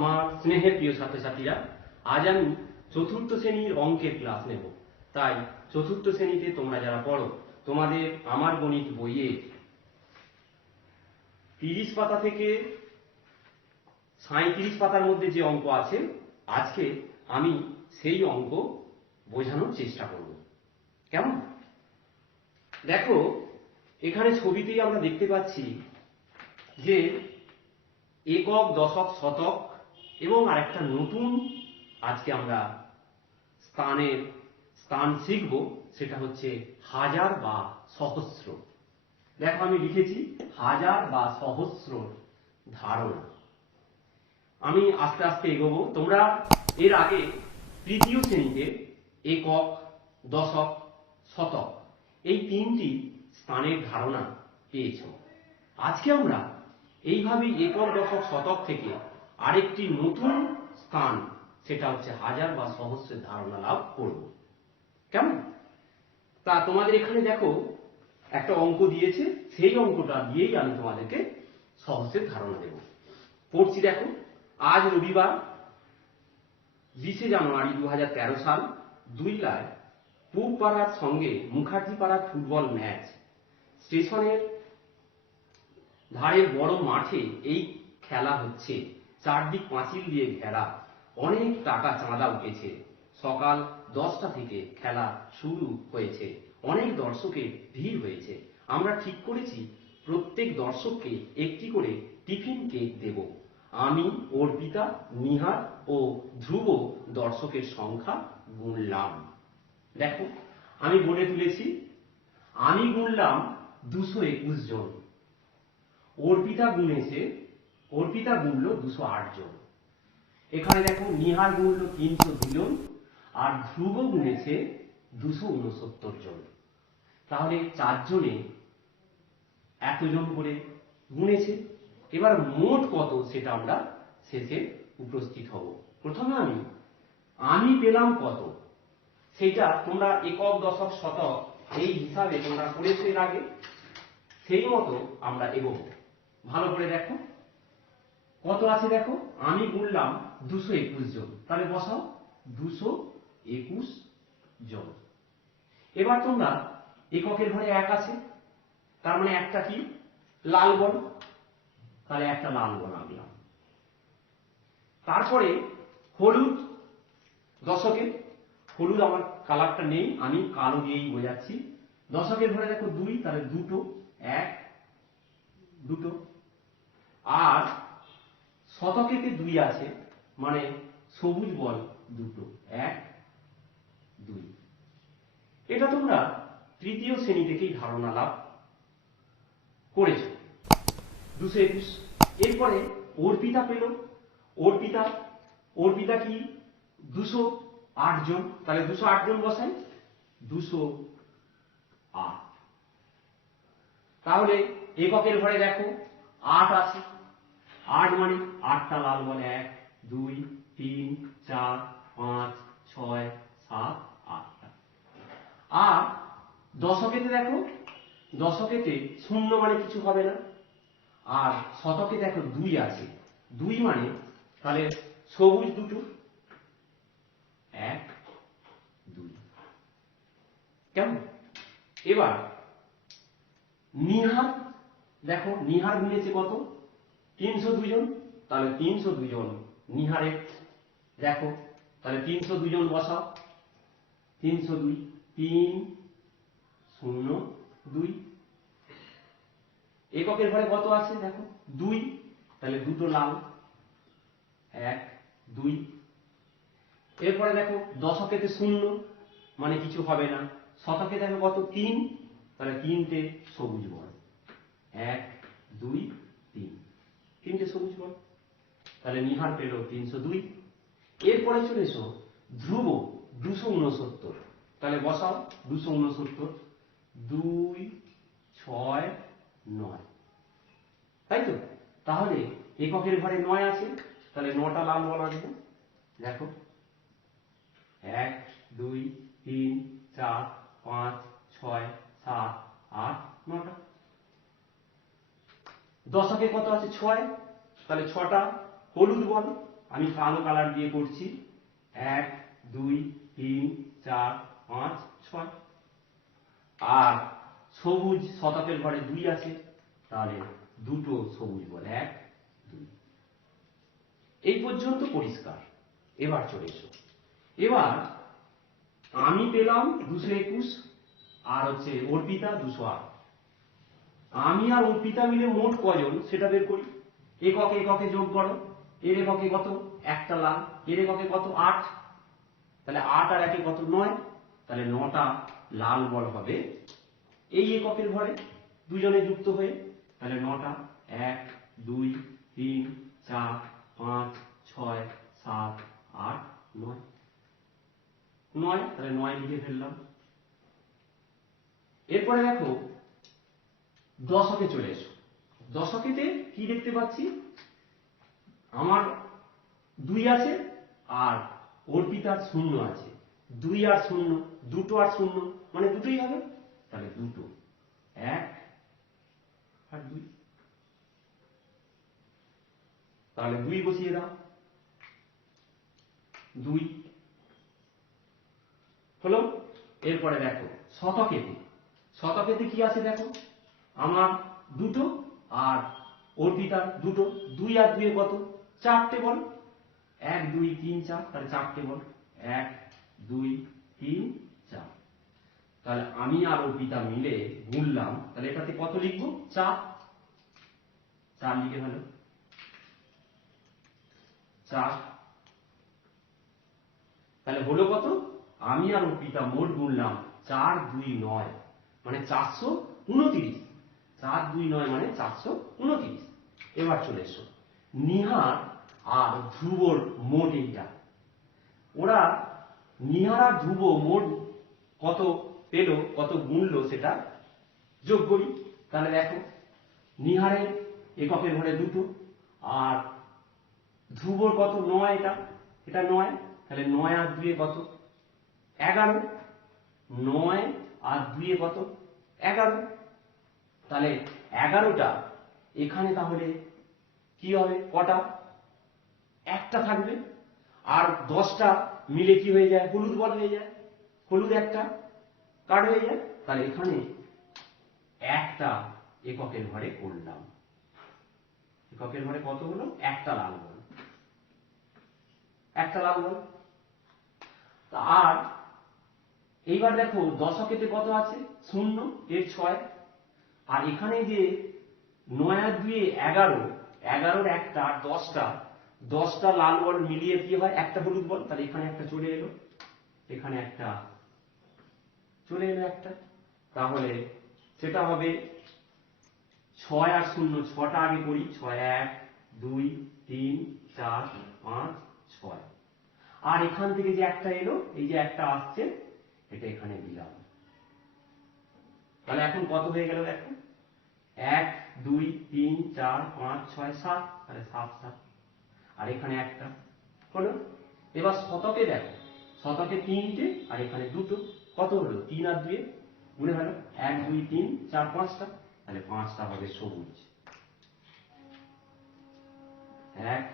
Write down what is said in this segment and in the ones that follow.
আমার স্নেহের প্রিয় ছাত্রছাত্রীরা, আজ আমি চতুর্থ শ্রেণীর অঙ্কের ক্লাস নেব। তাই চতুর্থ শ্রেণীতে তোমরা যারা পড়ো, তোমাদের আমার গণিত বইয়ে 30 পাতা থেকে 37 পাতার মধ্যে যে অঙ্ক আছে, আজকে আমি সেই অঙ্ক বোঝানোর চেষ্টা করব। কেমন? দেখো, এখানে ছবিতেই আমরা দেখতে পাচ্ছি যে একক, দশক, শতক এবং আরেকটা নতুন আজকে আমরা স্থান শিখব, সেটা হচ্ছে হাজার বা সহস্র। দেখো, আমি লিখেছি হাজার বা সহস্র ধারণা। আমি আস্তে আস্তে এগোবো। তোমরা এর আগে তৃতীয় শ্রেণীতে একক, দশক, শতক এই তিনটি স্থানের ধারণা পেয়েছ। আজকে আমরা এইভাবেই একক, দশক, শতক থেকে আরেকটি নতুন স্থান, সেটা হচ্ছে হাজার বা সহস্রের ধারণা লাভ করব। কেমন? তা তোমাদের এখানে দেখো একটা অঙ্ক দিয়েছে, সেই অঙ্কটা দিয়েই আমি তোমাদেরকে সহস্রের ধারণা দেব। পড়ছি, দেখো। আজ রবিবার 20 জানুয়ারি 2013 সাল, দুইলায় পূব পাড়ার সঙ্গে মুখার্জি পাড়ার ফুটবল ম্যাচ। স্টেশনের ধারের বড় মাঠে এই খেলা হচ্ছে। চারদিক পাঁচিল দিয়ে ঘেরা। অনেক টাকা চাঁদা উঠেছে। সকাল 10টা থেকে খেলা শুরু হয়েছে। অনেক দর্শকের ভিড় হয়েছে। আমরা ঠিক করেছি প্রত্যেক দর্শককে একটি করে টিফিন কেক দেব। আমি, অর্পিতা, নিহার ও ধ্রুব দর্শকের সংখ্যা গুনলাম। দেখো, আমি বলে তুলেছি, আমি গুনলাম 221 জন। অর্পিতা গুনল 208 জন। এখানে দেখো, নিহার গুনল 302 জন আর ধ্রুব গুনেছে 269 জন। তাহলে চারজনে এতজন করে গুনেছে। এবার মোট কত, সেটা আমরা শেষে উপস্থিত হব। প্রথমে আমি পেলাম কত, সেটা তোমরা একক, দশক, শতক এই হিসাবে তোমরা করেছো এর আগে, সেই মতো আমরা এগোবো। ভালো করে দেখো কত আছে। দেখো, আমি গুনলাম 221 জন, তাহলে বসাও 221 জন। এবার তোমরা এককের ঘরে 1 আছে, তার মানে একটা কি লাল বল, তাহলে একটা লাল বল আনলাম। তারপরে হলুদ, দশকে হলুদ আমার কালারটা নেই, আমি কালো দিয়েই বোঝাচ্ছি। দশকের ঘরে দেখো 2, তাহলে দুটো, 1 দুটো। আর শতকেতে 2 আছে, মানে সবুজ বল দুটো, 1 2। এটা তোমরা তৃতীয় শ্রেণী থেকেই ধারণা লাভ করেছ। 221। এরপরে অর্পিতা পেল। অর্পিতা কি 208 জন, তাহলে 208 জন বসাই, 208। তাহলে এককের ঘরে দেখো 8 আছে, 8 মানে 8টা লাল বল, 1 2 3 4 5 6 7 8টা। আর দশকেতে দেখো, দশকেতে 0 মানে কিছু হবে না। আর শতকে দেখো 2 আছে, 2 মানে তাহলে সবুজ দুটো, 1 2। কেমন? এবার নিহার, দেখো নিহার গুনেছে কত, 302 জন, তাহলে 302 জন নিহারের। দেখো, তাহলে 302 জন বসাও, 302 302। এককের ঘরে কত আছে, দেখো 2, তাহলে দুটো লাল, 1 2। এরপরে দেখো দশকেতে 0 মানে কিছু হবে না। শতকে দেখো কত, 3, তাহলে 3টে সবুজ বল, 1 2 3, 3টে সবুজ বল। তাহলে নিহার পেল 302। এরপরে চলে এসো ধ্রুব 269, তাহলে বসাও 269, 2 6 9, তাই তো? তাহলে এককের ঘরে 9 আছে, তাহলে 9টা লাল বল আসবে। দেখো 1 2 3 4 5 6 7 8 9টা। দশকে কত আছে, 6, তাহলে 6টা হলুদ বল, আমি কালো কালার দিয়ে করছি। 1 2 3 4 5 6। আর সবুজ শতকের ঘরে 2 আছে, তাহলে দুটো সবুজ বল, 1 2। এই পর্যন্ত পরিষ্কার। এবার চলে এসো। এবার আমি পেলাম 221 আর হচ্ছে অর্পিতা 208। আমি আর অর্পিতা মিলে মোট কজন সেটা বের করি। এককে এককে যোগ করো। এর এককে কত? একটা লাল। এর এককে কত? 8। তাহলে 8 আর 1 কত? 9। তাহলে 9টা লাল বল হবে এই এককের ঘরে দুজনে যুক্ত হয়ে। তাহলে 9টা 1 2 3 4 5 6 7 8 9 9। তাহলে 9 লিখে ফেললাম। এরপরে দেখো দশকে চলে এসো। দশকেতে কি দেখতে পাচ্ছি? আমার 2 আছে আর অর্পিতার 0 আছে। 2 আর 0, দুটো আর 0 মানে দুটোই হবে। তাহলে দুটো 1 আর 2। তাহলে 2 বসিয়ে দাও। 2 হলো। এরপরে দেখো শতকেতে। শতকেতে কি আছে দেখো? আমার দুটো আর অর্পিতার দুটো। 2 আর 2 কত? 4টে বল। 1 2 3 4। তাহলে 4টে বল। 1 2 3 4। তাহলে আমি আর অর্পিতা মিলে গুনলাম। তাহলে এটাতে কত লিখবো? 4। 4 লিখে ফেলো। 4। তাহলে হলো কত? আমি আর অর্পিতা মোট গুনলাম 4 2 9 মানে 429। 4 2 9 মানে 429। এবার চলে এসো নিহার আর ধ্রুবর মোট। এইটা ওরা নিহার আর ধ্রুব মোট কত পেল, কত গুনলো সেটা যোগ করি। তাহলে দেখো নিহারের এককের ঘরে দুটো আর ধ্রুবর কত? 9। এটা 9। তাহলে 9 আর 2 কত? 11। 9 আর 2 কত? 11। তাহলে 11টা এখানে তাহলে কি হবে? কটা? একটা থাকবে। আর 10টা মিলে কি হয়ে যায়? হলুদ বল হয়ে যায়। হলুদ একটা কার্ড হয়ে যায়। তাহলে এখানে একটা এককের ঘরে করলাম। এককের ঘরে কত হলো? একটা লাল বল। একটা লাল বল। আর এইবার দেখো দশকেতে কত আছে? 0 এর 6। আর এখানে যে 9 আর 2 11, 11র একটা আর 10টা লাল বল মিলিয়ে কি হয়? একটা হলুদ বল। তাহলে এখানে একটা চলে এলো, এখানে একটা চলে এলো একটা। তাহলে সেটা হবে 6 আর 0। 6টা আগে করি। 6 1 2 3 4 5 6। আর এখান থেকে যে একটা এলো, এই যে একটা আসছে, এটা এখানে দিলাম। তাহলে এখন কত হয়ে গেল দেখো? 1 2 3 4 5 6 7। তাহলে 7টা। আর এখানে একটা হলো। এবার শতকে দেখো। শতকে 3টে আর এখানে দুটো। কত হলো? 3 আর 2 গুণে হলো 1 2 3 4 5টা। তাহলে 5টা হবে সবুজ। 1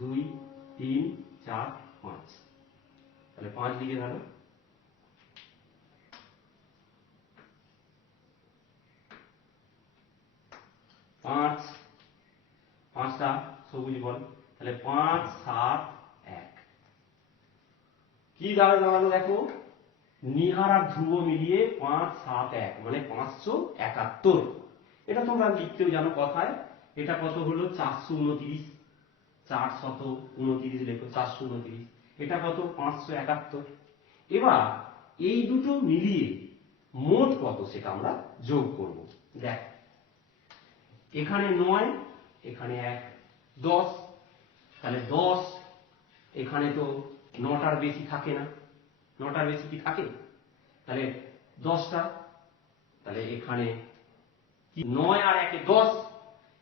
2 3 4 5। তাহলে 5 লিখে গেল। 5টা সবুজ বল। তাহলে 5 7 1। কি দাঁড়ালো দেখো? নিহার আর ধ্রুব মিলিয়ে 5 7 1 মানে 571। এটা তোমরা লিখতেও জানো কথায়। এটা কত হলো? 429। 429 লেখো। 429। এটা কত? 571। এবার এই দুটো মিলিয়ে মোট কত সেটা আমরা যোগ করব। দেখ এখানে 9, এখানে 1 10। তাহলে 10 এখানে তো 9টার বেশি থাকে না। 9টার বেশি কি থাকে? তাহলে 10টা। তাহলে এখানে কি 9 আর 1 10,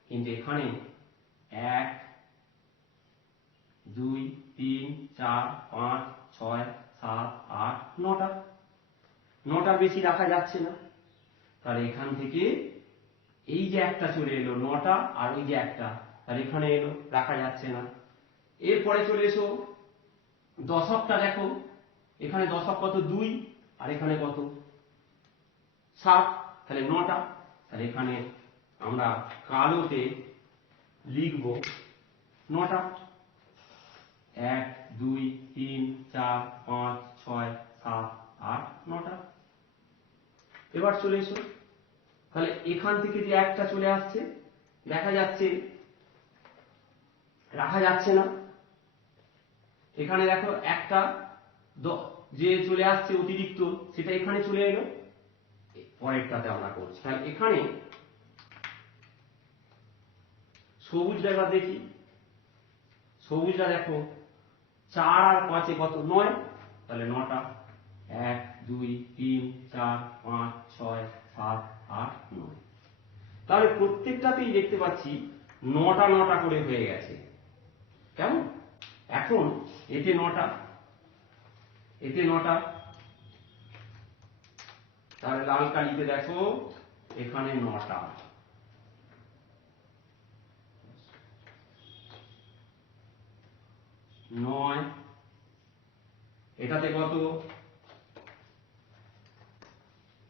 কিন্তু এখানে 1 2 3 4 5 6 7 8 9টা। 9টার বেশি রাখা যাচ্ছে না। তাহলে এখান থেকে এই যে একটা চলে এলো 9টা আর ওই যে একটা, তাহলে এখানে এলো, রাখা যাচ্ছে না। এরপরে চলে এসো দশকটা দেখো, এখানে দশক কত 2 আর এখানে কত 7, তাহলে 9টা। তাহলে এখানে আমরা কালোতে লিখব 9টা, 1 2 3 4 5 6 7 8 9টা। এবার চলে এসো, তাহলে এখান থেকে যে একটা চলে আসছে দেখা যাচ্ছে রাখা যাচ্ছে না, এখানে দেখো একটা যে চলে আসছে অতিরিক্ত সেটা এখানে চলে এলো, পরেরটাতে আমরা করছি। তাহলে এখানে সবুজটা এবার দেখি, সবুজটা দেখো 4 আর 5 কত 9, তাহলে 9টা, 1 2 3 4 5 6 7 8 9। তাহলে প্রত্যেকটাতেই দেখতে পাচ্ছি 9টা 9টা করে হয়ে গেছে। কেমন? এখন এতে 9টা, এতে 9টা, তাহলে লাল কালিতে দেখো এখানে 9টা, 9, এটাতে কত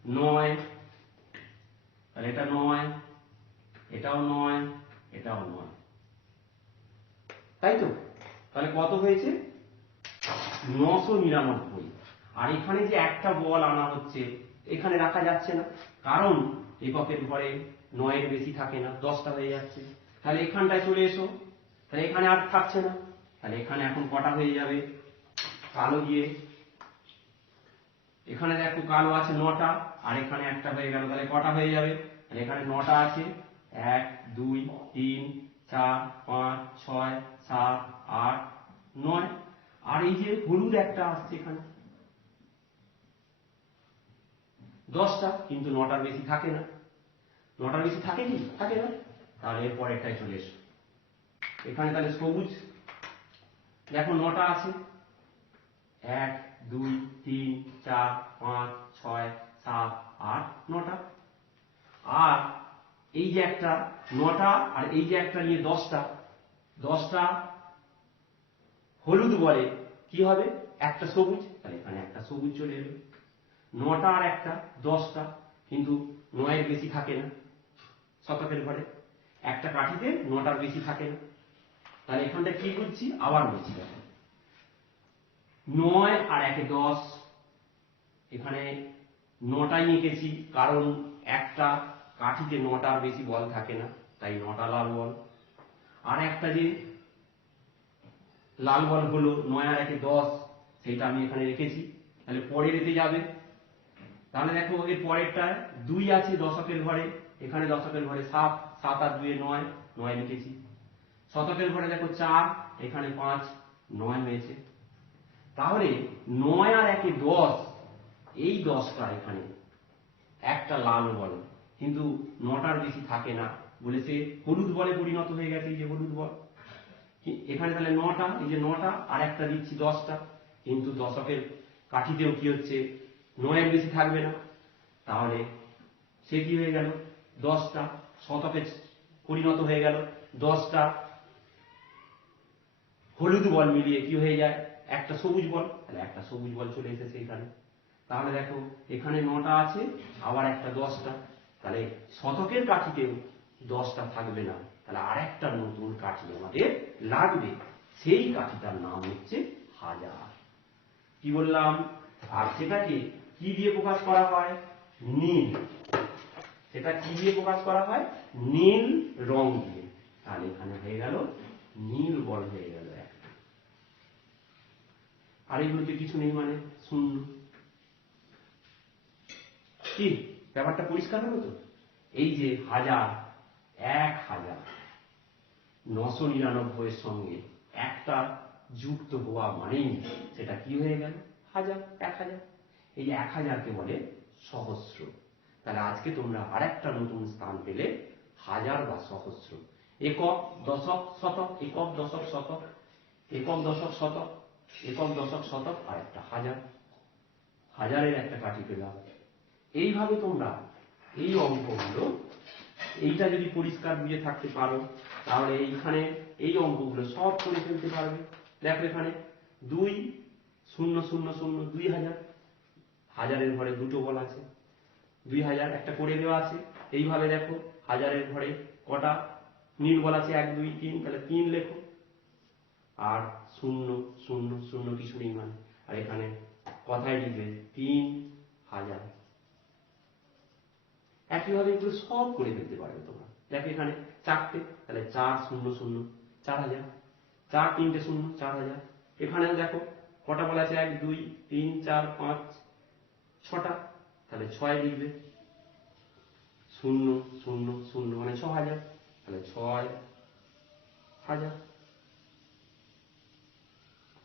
9, তাহলে এটা 9, এটাও 9, এটাও 9, তাই তো? তাহলে কত হয়েছে 999। আর এখানে যে একটা বল আনা হচ্ছে এখানে রাখা যাচ্ছে না, কারণ এককের ঘরে 9 এর বেশি থাকে না, 10টা হয়ে যাচ্ছে। তাহলে এখানটায় চলে এসো, তাহলে এখানে আর থাকছে না, তাহলে এখানে এখন কটা হয়ে যাবে কালো দিয়ে, এখানে দেখো কালো আছে 9টা আর এখানে একটা হয়ে গেল, তাহলে কটা হয়ে যাবে, তাহলে এখানে 9টা আছে 1 2 3 4 5 6 7 8 9, আর এই যে হলুদ একটা আসছে এখানে 10টা, কিন্তু 9টার বেশি থাকে না, 9টার বেশি থাকে কি থাকে না। তাহলে এর পরেরটাই চলে এসো, এখানে তাহলে সবুজ দেখো 9টা আছে 1 2 3 4 5 6 7 8 9টা, আর এই যে একটা 9টা আর এই যে একটা নিয়ে 10টা, 10টা হলুদ বলে কি হবে একটা সবুজ, তাহলে এখানে একটা সবুজ চলে এলো। 9টা আর একটা 10টা, কিন্তু 9 এর বেশি থাকে না শতকের ঘরে, একটা কাঠিতে 9টার বেশি থাকে না। তাহলে এখানটা কি করছি আবার বলছি, দেখো 9 আর 1 10, এখানে 9টাই এঁকেছি কারণ একটা কাঠিতে 9টার বেশি বল থাকে না, তাই 9টা লাল বল। আর একটা যে লাল বল হলো 9 আর 1 10, সেটা আমি এখানে রেখেছি, তাহলে পরের এতে যাবে। তাহলে দেখো এর পরেরটায় 2 আছে দশকের ঘরে, এখানে দশকের ঘরে 7, 7 আর 2 9, 9 লিখেছি। শতকের ঘরে দেখো 4, এখানে 5, 9 হয়েছে। তাহলে 9 আর 1 10, এই 10টা এখানে একটা লাল বল, কিন্তু 9টার বেশি থাকে না বলে সে হলুদ বলে পরিণত হয়ে গেছে, এই যে হলুদ বল। এখানে তাহলে 9টা, এই যে 9টা আর একটা দিচ্ছি 10টা, কিন্তু দশকের কাঠিতেও কি হচ্ছে 9 এর বেশি থাকবে না, তাহলে সে কি হয়ে গেল 10টা শতকে পরিণত হয়ে গেল। 10টা হলুদ বল মিলিয়ে কি হয়ে যায় একটা সবুজ বল, তাহলে একটা সবুজ বল চলে এসেছে এখানে। তাহলে দেখো এখানে 9টা আছে আবার একটা 10টা, তাহলে শতকের কাঠিতেও 10টা থাকবে না, তাহলে আরেকটা নতুন কাঠি আমাদের লাগবে, সেই কাঠিটার নাম হচ্ছে হাজার। কি বললাম? আর সেটাকে কি দিয়ে প্রকাশ করা হয়? নীল। সেটা কি দিয়ে প্রকাশ করা হয়? নীল রং দিয়ে। তাহলে এখানে হয়ে গেল নীল বল হয়ে গেল একটা, আর এগুলোতে কিছু নেই মানে শূন্য। কি ব্যাপারটা পরিষ্কার হলো তো? এই যে হাজার, 1000, 999 এর সঙ্গে একটা যুক্ত হওয়া মানেই সেটা কি হয়ে গেল হাজার, 1000। এই 1000কে বলে সহস্র। তাহলে আজকে তোমরা আরেকটা নতুন স্থান পেলে, হাজার বা সহস্র। একক দশক শতক, একক দশক শতক, একক দশক শতক, একক দশক শতক, আর একটা হাজার, হাজারের একটা কাঠি পেলাম। এইভাবে তোমরা এই অঙ্কগুলো, এইটা যদি পরিষ্কার বুঝে থাকতে পারো তাহলে এইখানে এই অঙ্কগুলো সব করে ফেলতে পারবে। দেখো এখানে 2 0 0 0 2000, হাজারের ঘরে দুটো বল আছে, 2000 একটা করে দেওয়া আছে। এইভাবে দেখো হাজারের ঘরে কটা নীল বল আছে, 1 2 3, তাহলে 3 লেখো, আর 0 0 0 কিছু নেই মানে, আর এখানে কথায় লিখবে 3000। একইভাবে এগুলো সব করে ফেলতে পারবে তোমরা। দেখো এখানে 4টে, তাহলে 4 0 0 4000, 4 3টে 0 4000। এখানেও দেখো কটা বলা আছে, 1 2 3 4 5 6টা, তাহলে 6 লিখবে, 0 0 0 মানে 6000, তাহলে 6000।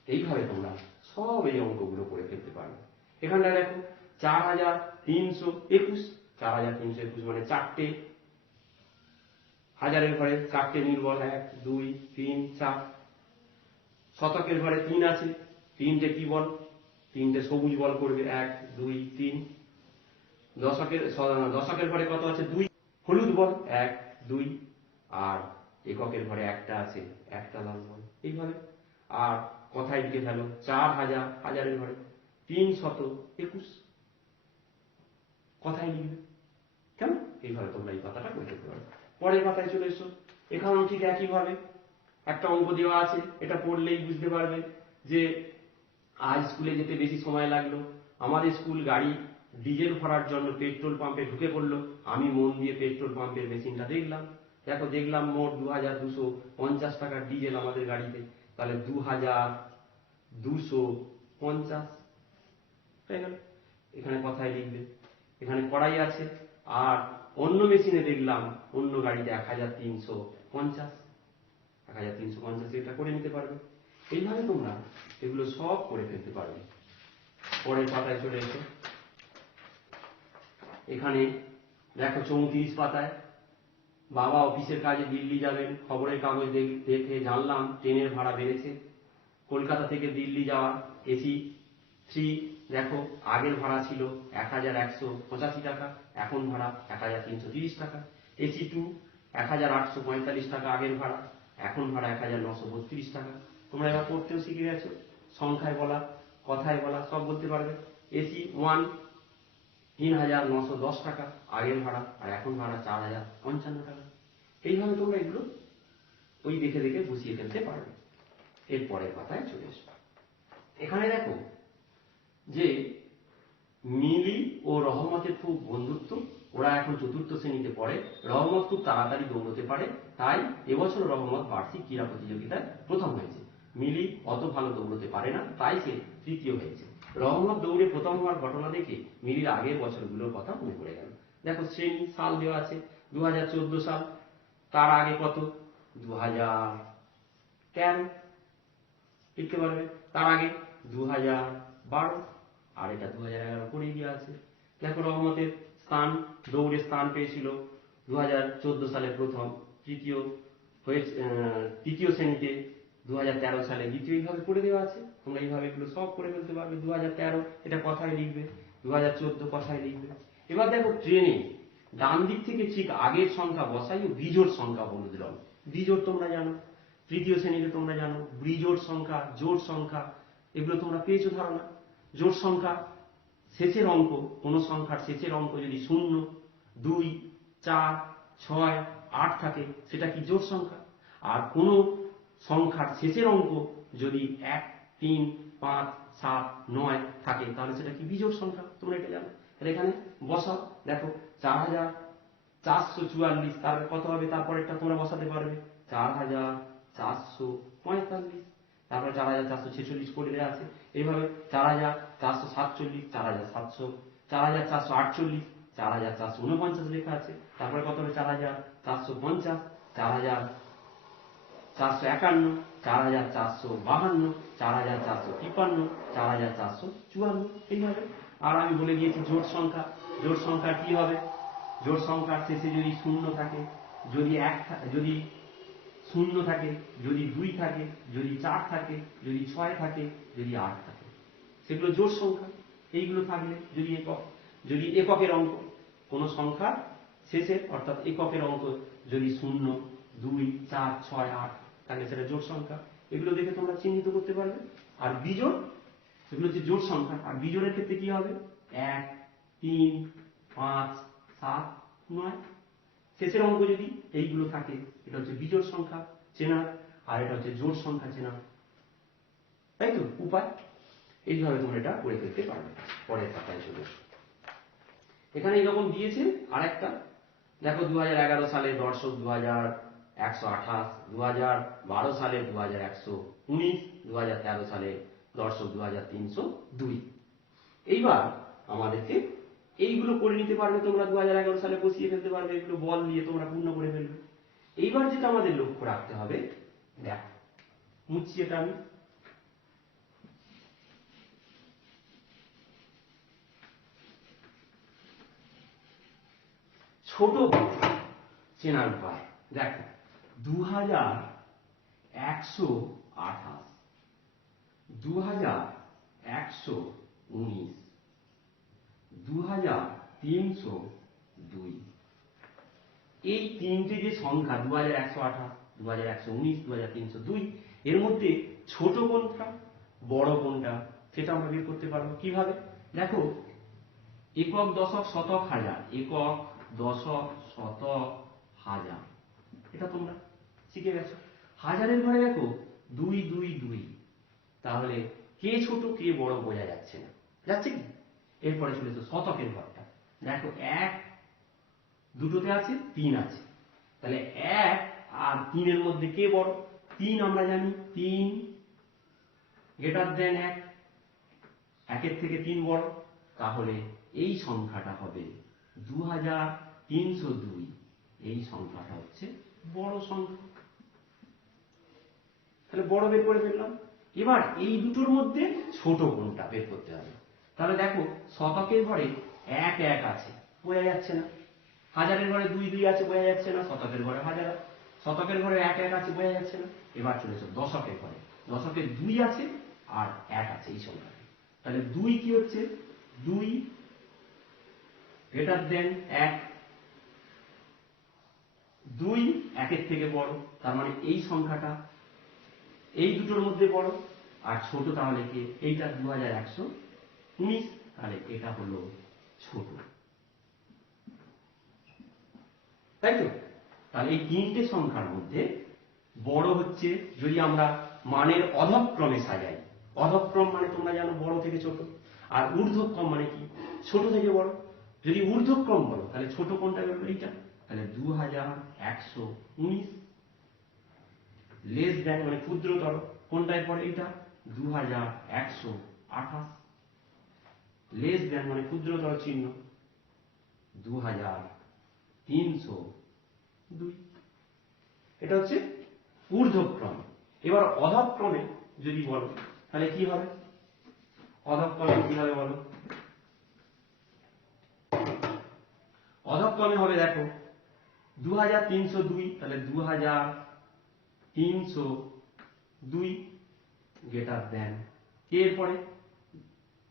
এইভাবে তোমরা সব এই অঙ্কগুলো করে ফেলতে পারবে। এখানটা দেখো 4321, 4321 মানে 4টে, হাজারের ঘরে 4টে নীল বল, 1 2 3 4। শতকের ঘরে 3 আছে, 3টে কি বল, 3টে সবুজ বল করবে, 1 2 3। দশকের ঘরে কত আছে, 2 হলুদ বল, 1 2। আর এককের ঘরে একটা আছে, একটা লাল বল। এইভাবে আর কথায় লিখে ফেলো 4000, হাজারের ঘরে 321, কথায় লিখবে। কেমন? এইভাবে তোমরা এই কথাটা করে ফেলতে পারো। পরের পাতায় চলে এসো। এখানেও ঠিক একইভাবে একটা অঙ্ক দেওয়া আছে, এটা পড়লেই বুঝতে পারবে যে আজ স্কুলে যেতে বেশি সময় লাগলো। আমাদের স্কুল গাড়ি ডিজেল ভরার জন্য পেট্রোল পাম্পে ঢুকে পড়লো। আমি মন দিয়ে পেট্রোল পাম্পের মেশিনটা দেখলাম। দেখো দেখলাম মোট 2250 টাকার ডিজেল আমাদের গাড়িতে, তাহলে 2250 হয়ে গেল। এখানে কথায় লিখবে। এখানে কড়াই আছে, আর অন্য মেশিনে দেখলাম অন্য গাড়িতে 1350, 1350 এটা করে নিতে পারবে। এইভাবে তোমরা এগুলো সব করে ফেলতে পারবে। পরের পাতায় চলে এসো। এখানে দেখো 34 পাতায়, বাবা অফিসের কাজে দিল্লি যাবেন, খবরের কাগজ দেখে জানলাম ট্রেনের ভাড়া বেড়েছে। কলকাতা থেকে দিল্লি যাওয়া এসি 3, দেখো আগের ভাড়া ছিল 1185 টাকা, এখন ভাড়া 1330 টাকা। এসি 2 1845 টাকা আগের ভাড়া, এখন ভাড়া 1932 টাকা। তোমরা এবার পড়তেও শিখে গেছো, সংখ্যায় বলা কথায় বলা সব বলতে পারবে। এসি 1 3910 টাকা আগের ভাড়া, আর এখন ভাড়া 4055 টাকা। এইভাবে তোমরা এগুলো ওই দেখে দেখে বসিয়ে ফেলতে পারবে। এর পরের পাতায় চলে এসো। এখানে দেখো যে মিলি ও রহমতের খুব বন্ধুত্ব, ওরা এখন 4র্থ শ্রেণীতে পড়ে। রহমত খুব তাড়াতাড়ি দৌড়তে পারে, তাই এবছর রহমত বার্ষিক ক্রীড়া প্রতিযোগিতায় প্রথম হয়েছে। মিলি অত ভালো দৌড়তে পারে না, তাই সে 3য় হয়েছে। রহমত দৌড়ে প্রথম হওয়ার ঘটনা দেখে মিলির আগের বছরগুলোর কথা মনে পড়ে গেল। দেখো শ্রেণী সাল দেওয়া আছে 2014 সাল, তার আগে কত 2013 লিখতে পারবে, তার আগে 2012, আর এটা 2011 করে গিয়ে আছে। দেখো রহমতের স্থান, দৌড়ে স্থান পেয়েছিল 2014 সালে প্রথম, তৃতীয় শ্রেণীতে 2013 সালে দ্বিতীয়। এইভাবে করে দেওয়া আছে, তোমরা এইভাবে এগুলো সব করে ফেলতে পারবে। 2013 এটা কথায় লিখবে, 2014 কথায় লিখবে। এবার দেখো ট্রেনে ডান দিক থেকে ঠিক আগের সংখ্যা বসাই ও বিজোড় সংখ্যা বলে দিলাম। বিজোড় তোমরা জানো, তৃতীয় শ্রেণীতে তোমরা জানো বিজোড় সংখ্যা, জোড় সংখ্যা এগুলো তোমরা পেয়েছো ধারণা। জোড় সংখ্যা শেষের অঙ্ক, কোন সংখ্যার শেষের অঙ্ক যদি 0 2 4 6 8 থাকে সেটা কি জোড় সংখ্যা। আর কোন সংখ্যার শেষের অঙ্ক যদি 1 3 5 7 9 থাকে তাহলে সেটা কি বিজোড় সংখ্যা, তোমরা এটা জানো। তাহলে এখানে বসাও, দেখো 4444, তারপরে কত হবে, তারপরে একটা তোমরা বসাতে পারবে 4445, তারপরে 4446 করে দেওয়া আছে। এইভাবে 4447, 4700, 4448, 4449 লেখা আছে। তারপরে কত হবে 4450, 4451, 4452, 4453, 4454, এইভাবে। আর আমি বলে দিয়েছি জোড় সংখ্যা। জোড় সংখ্যা কি হবে, জোড় সংখ্যার শেষে যদি 0 থাকে, যদি 0 থাকে, যদি 2 থাকে, যদি 4 থাকে, যদি 6 থাকে, যদি 8 থাকে, সেগুলো জোড় সংখ্যা। এইগুলো থাকলে যদি এককের অঙ্ক, কোন সংখ্যা শেষে অর্থাৎ এককের অঙ্ক যদি 0 2 4 6 8 তাহলে সেটা জোড় সংখ্যা। এগুলো দেখে তোমরা চিহ্নিত করতে পারবে। আর বিজোড়, সেগুলো হচ্ছে জোড় সংখ্যা। আর বিজোড়ের ক্ষেত্রে কি হবে? 1, 3, 5, 7, 9। শেষের অঙ্ক যদি এইগুলো থাকে, এটা হচ্ছে বিজোড় সংখ্যা চেনার, আর এটা হচ্ছে জোড় সংখ্যা চেনার। তাই তো উপায়। এইভাবে তোমরা এটা করে ফেলতে পারবে। পরের পাতায় চলে এসো। এখানে এইরকম দিয়েছে আরেকটা, দেখো 2011 সালে দর্শক 2128, 2012 সালে 2119, 2013 সালে দর্শক 2302। এইবার আমাদেরকে এইগুলো করে নিতে পারবে তোমরা, 2011 সালে বসিয়ে ফেলতে পারবে, এগুলো বল দিয়ে তোমরা পূর্ণ করে ফেলবে। এইবার যেটা আমাদের লক্ষ্য রাখতে হবে, দেখো মুছছি এটা আমি, ছোট চেনার উপায়। দেখো 2128, 2119, 2302, এই তিনটে যে সংখ্যা 2128, 2119, 2302, এর মধ্যে ছোট কোনটা বড় কোনটা সেটা আমরা বের করতে পারবো কিভাবে? দেখো একক দশক শতক হাজার, একক দশক শতক হাজার, এটা তোমরা শিখে গেছো। হাজারের ঘরে দেখো 2, 2, 2, তাহলে কে ছোট কে বড় বোঝা যাচ্ছে না, যাচ্ছে কি? এরপরে চলে এসো শতকের ঘরটা, দেখো 1 দুটোতে আছে, 3 আছে, তাহলে 1 আর 3 এর মধ্যে কে বড়? 3 আমরা জানি, 3 গ্রেটার দেন 1, 1 এর থেকে 3 বড়, তাহলে এই সংখ্যাটা হবে 2302। এই সংখ্যাটা হচ্ছে বড় সংখ্যা, তাহলে বড় বের করে ফেললাম। এবার এই দুটোর মধ্যে ছোট কোনটা বের করতে হবে। তাহলে দেখো শতকের ঘরে 1, 1 আছে, বোঝা যাচ্ছে না। হাজারের ঘরে 2, 2 আছে, বোঝা যাচ্ছে না। শতকের ঘরে হাজার, শতকের ঘরে 1, 1 আছে, বোঝা যাচ্ছে না। এবার চলে এসো দশকের ঘরে, দশকে 2 আছে আর 1 আছে, এই সংখ্যাটা। তাহলে 2 কি হচ্ছে? 2 গ্রেটার দেন 1, 2 1 এর থেকে বড়, তার মানে এই সংখ্যাটা এই দুটোর মধ্যে বড়। আর ছোট তাহলে কে? এইটা 2119, তাহলে এটা হলো ছোট, তাই তো? তাহলে এই তিনটে সংখ্যার মধ্যে বড় হচ্ছে, যদি আমরা মানের অধক্রমে সাজাই, অধক্রম মানে তোমরা জানো বড় থেকে ছোট, আর ঊর্ধ্বক্রম মানে কি? ছোট থেকে বড়। যদি ঊর্ধ্বক্রম বলো তাহলে ছোট কোনটা বেরোবে? এইটা। তাহলে 2119 লেস দেন মানে ক্ষুদ্রতর কোনটায় পড়ে? এইটা 2128 লেস দেন মানে ক্ষুদ্রতর চিহ্ন 2302। এটা হচ্ছে ঊর্ধ্বক্রম। এবার অধক্রমে যদি বলো তাহলে কি হবে? অধক্রমে কি হবে বলো? অধক্রমে হবে দেখো 2302, তাহলে 2302 গ্রেটার দেন কে? এর পরে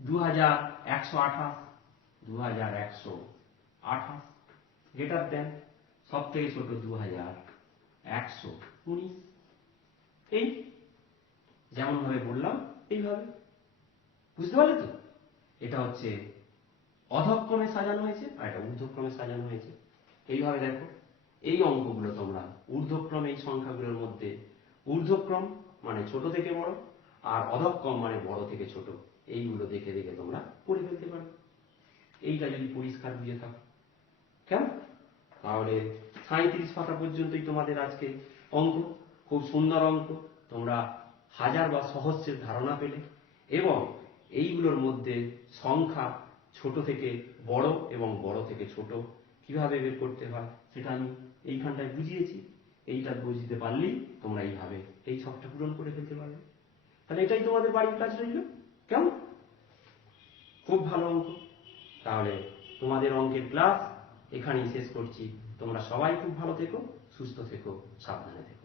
2128, 2128 গ্রেটার দেন সব থেকে ছোট 2119। এই যেমন ভাবে বললাম এইভাবে, বুঝতে পারলে তো? এটা হচ্ছে অধক্রমে সাজানো হয়েছে আর এটা ঊর্ধ্বক্রমে সাজানো হয়েছে। এইভাবে দেখো এই অঙ্কগুলো তোমরা ঊর্ধ্বক্রমে, এই সংখ্যাগুলোর মধ্যে ঊর্ধ্বক্রম মানে ছোট থেকে বড়, আর অধক্রম মানে বড় থেকে ছোট, এইগুলো দেখে দেখে তোমরা করে ফেলতে পারো। এইটা যদি পরিষ্কার দিয়ে থাকো, কেমন? তাহলে 37 পাতা পর্যন্তই তোমাদের আজকে অঙ্ক। খুব সুন্দর অঙ্ক, তোমরা হাজার বা সহস্রের ধারণা পেলে, এবং এইগুলোর মধ্যে সংখ্যা ছোট থেকে বড় এবং বড় থেকে ছোট কিভাবে বের করতে হয় সেটা আমি এইখানটায় বুঝিয়েছি। এইটা বুঝতে পারলেই তোমরা এইভাবে এই ছকটা পূরণ করে ফেলতে পারবে। তাহলে এটাই তোমাদের বাড়ির কাজ রইল, কেমন? খুব ভালো অঙ্ক। তাহলে তোমাদের অঙ্কের ক্লাস এখানেই শেষ করছি। তোমরা সবাই খুব ভালো থেকো, সুস্থ থেকো, সাবধানে থেকো।